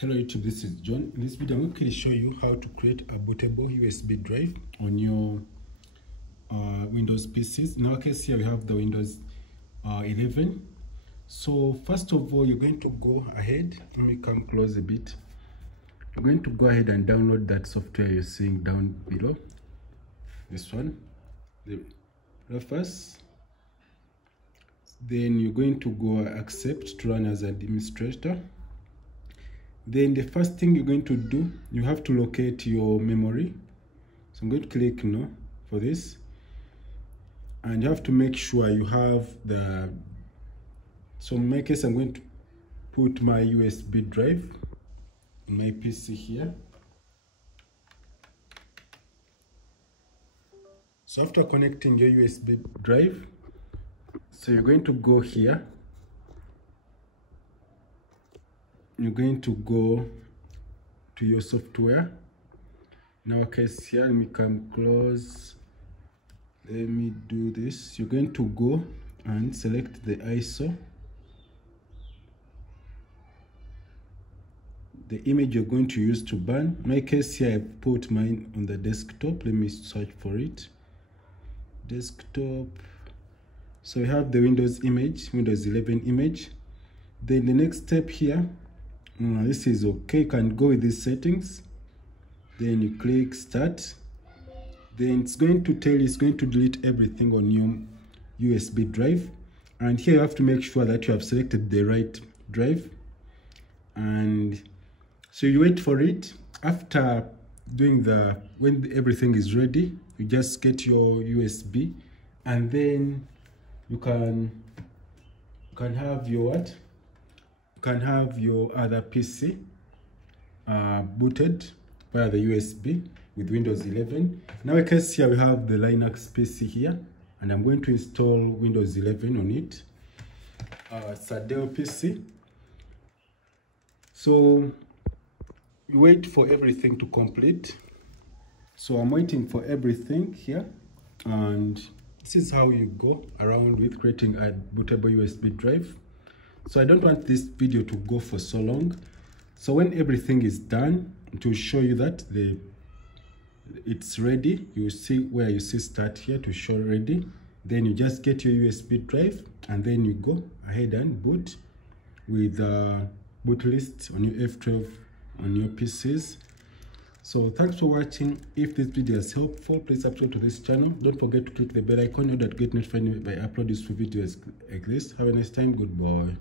Hello YouTube, this is John. In this video I'm going to show you how to create a bootable USB drive on your Windows PCs. In our case here we have the Windows 11. So first of all, you're going to go ahead, let me come close a bit. You're going to go ahead and download that software you're seeing down below. This one, the Rufus. Then you're going to go accept to run as administrator. Then the first thing you're going to do, you have to locate your memory. So I'm going to click no for this. And you have to make sure you have the, so in my case, I'm going to put my USB drive in my PC here. So after connecting your USB drive, so you're going to go here. You're going to go to your software. In our case here, let me come close. Let me do this. You're going to go and select the ISO. The image you're going to use to burn. In my case here, I put mine on the desktop. Let me search for it. Desktop. So we have the Windows image, Windows 11 image. Then the next step here, this is okay. You can go with these settings. Then you click start. Then it's going to tell you, it's going to delete everything on your USB drive. And here you have to make sure that you have selected the right drive. And so you wait for it. After doing when everything is ready, you just get your USB, and then you can have your what? You can have your other PC booted via the USB with Windows 11. Now, in case here we have the Linux PC here, and I'm going to install Windows 11 on it. It's a Dell PC. So you wait for everything to complete. So I'm waiting for everything here, and this is how you go around with creating a bootable USB drive. So I don't want this video to go for so long. So when everything is done, to show you that it's ready, you see where you see start here to show ready. Then you just get your USB drive, and then you go ahead and boot with boot list on your F12 on your PCs. So thanks for watching. If this video is helpful, please subscribe to this channel. Don't forget to click the bell icon in order to get notified when I upload useful videos like this. Have a nice time. Goodbye.